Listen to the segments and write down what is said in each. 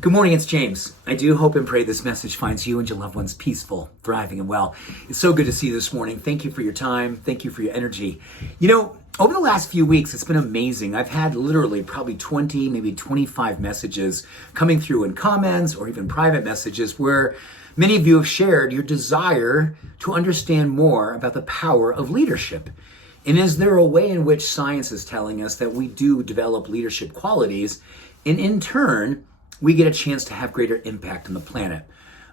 Good morning, it's James. I do hope and pray this message finds you and your loved ones peaceful, thriving, and well. It's so good to see you this morning. Thank you for your time. Thank you for your energy. Over the last few weeks, it's been amazing. I've had literally probably 20, maybe 25 messages coming through in comments or even private messages where many of you have shared your desire to understand more about the power of leadership. And is there a way in which science is telling us that we do develop leadership qualities, and in turn, we get a chance to have greater impact on the planet?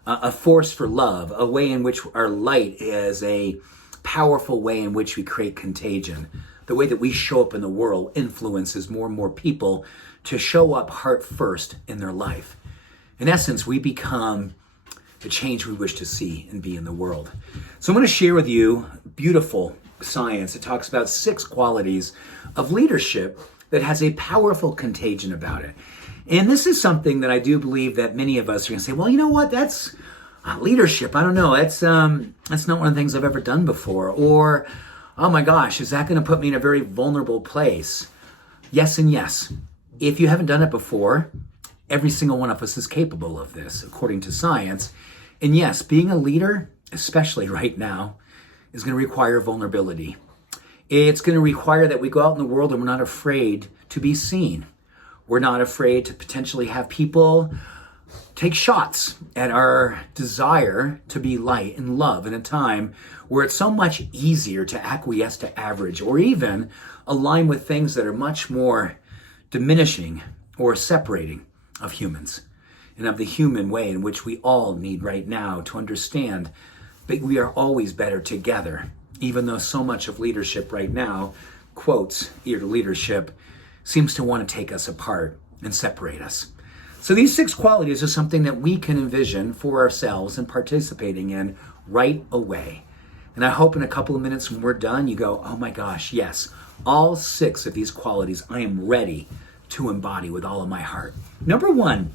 A force for love, a way in which our light is a powerful way in which we create contagion. The way that we show up in the world influences more and more people to show up heart first in their life. In essence, we become the change we wish to see and be in the world. So I'm going to share with you beautiful science. It talks about 6 qualities of leadership that has a powerful contagion about it. And this is something that I do believe that many of us are going to say, well, you know what, that's leadership. I don't know. That's not one of the things I've ever done before. Or, oh my gosh, is that going to put me in a very vulnerable place? Yes and yes. If you haven't done it before, every single one of us is capable of this, according to science. And yes, being a leader, especially right now, is going to require vulnerability. It's going to require that we go out in the world and we're not afraid to be seen. We're not afraid to potentially have people take shots at our desire to be light and love in a time where it's so much easier to acquiesce to average or even align with things that are much more diminishing or separating of humans and of the human way in which we all need right now to understand that we are always better together, even though so much of leadership right now, quotes, leadership, seems to want to take us apart and separate us. So these 6 qualities are something that we can envision for ourselves and participating in right away. And I hope in a couple of minutes when we're done, you go, oh my gosh, yes, all 6 of these qualities I am ready to embody with all of my heart. Number 1,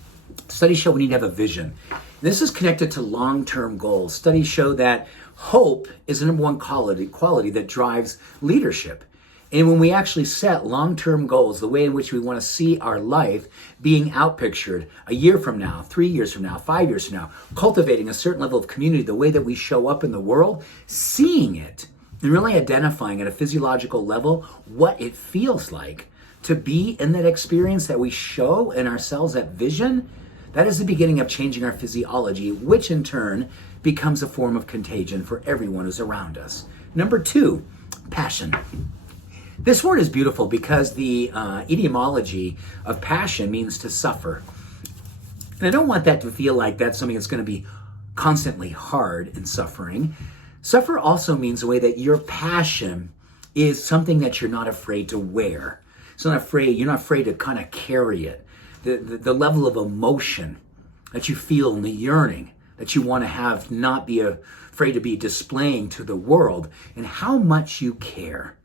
studies show we need to have a vision. This is connected to long-term goals. Studies show that hope is the number 1 quality that drives leadership. And when we actually set long-term goals, the way in which we want to see our life being outpictured a year from now, 3 years from now, 5 years from now, cultivating a certain level of community, the way that we show up in the world, seeing it and really identifying at a physiological level what it feels like to be in that experience that we show in ourselves, that vision, that is the beginning of changing our physiology, which in turn becomes a form of contagion for everyone who's around us. Number 2, passion. This word is beautiful because the etymology of passion means to suffer. And I don't want that to feel like that's something that's going to be constantly hard and suffering. Suffer also means the way that your passion is something that you're not afraid to wear. You're not afraid to kind of carry it. The level of emotion that you feel and the yearning that you want to have, not be afraid to be displaying to the world, and how much you care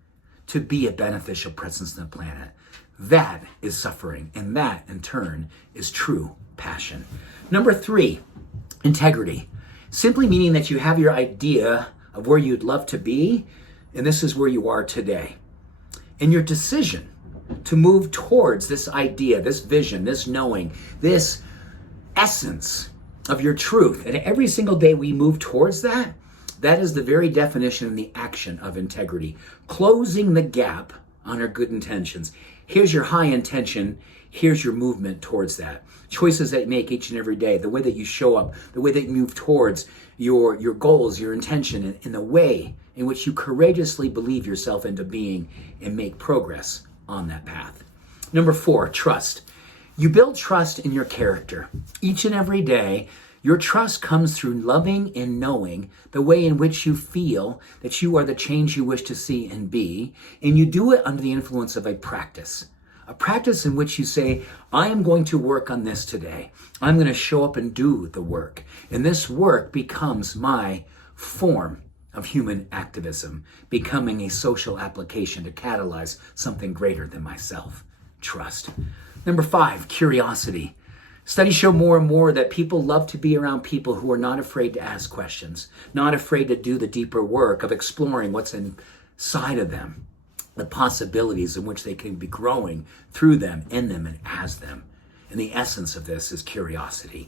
to be a beneficial presence on the planet. That is suffering, and that in turn is true passion. Number 3, integrity. Simply meaning that you have your idea of where you'd love to be, and this is where you are today. And your decision to move towards this idea, this vision, this knowing, this essence of your truth. And every single day we move towards that, that is the very definition and the action of integrity. Closing the gap on our good intentions. Here's your high intention. Here's your movement towards that. Choices that you make each and every day. The way that you show up. The way that you move towards your goals, your intention, and the way in which you courageously believe yourself into being and make progress on that path. Number 4, trust. You build trust in your character. Each and every day, your trust comes through loving and knowing the way in which you feel that you are the change you wish to see and be, and you do it under the influence of a practice in which you say, I am going to work on this today. I'm going to show up and do the work. And this work becomes my form of human activism, becoming a social application to catalyze something greater than myself. Trust. Number 5, curiosity. Studies show more and more that people love to be around people who are not afraid to ask questions, not afraid to do the deeper work of exploring what's inside of them, the possibilities in which they can be growing through them, in them, and as them. And the essence of this is curiosity.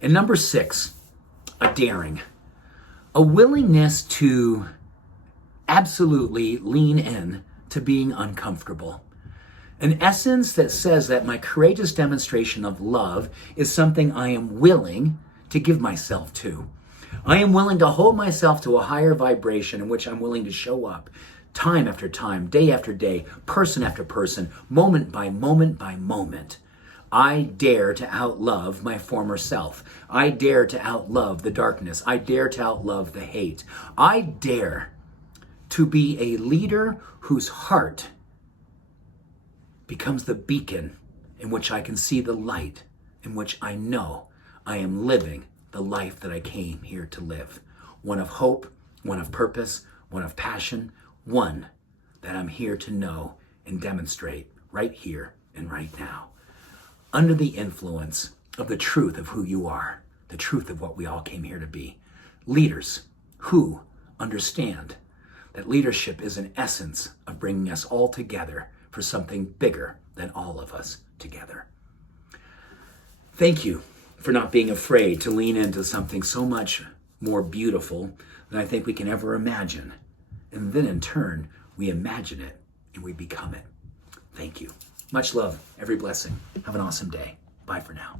And number 6, a daring. A willingness to absolutely lean in to being uncomfortable. An essence that says that my courageous demonstration of love is something I am willing to give myself to. I am willing to hold myself to a higher vibration in which I'm willing to show up time after time, day after day, person after person, moment by moment by moment. I dare to outlove my former self. I dare to outlove the darkness. I dare to outlove the hate. I dare to be a leader whose heart becomes the beacon in which I can see the light, in which I know I am living the life that I came here to live. One of hope, one of purpose, one of passion, one that I'm here to know and demonstrate right here and right now. Under the influence of the truth of who you are, the truth of what we all came here to be. Leaders who understand that leadership is an essence of bringing us all together for something bigger than all of us together. Thank you for not being afraid to lean into something so much more beautiful than I think we can ever imagine. And then in turn, we imagine it and we become it. Thank you. Much love, every blessing. Have an awesome day. Bye for now.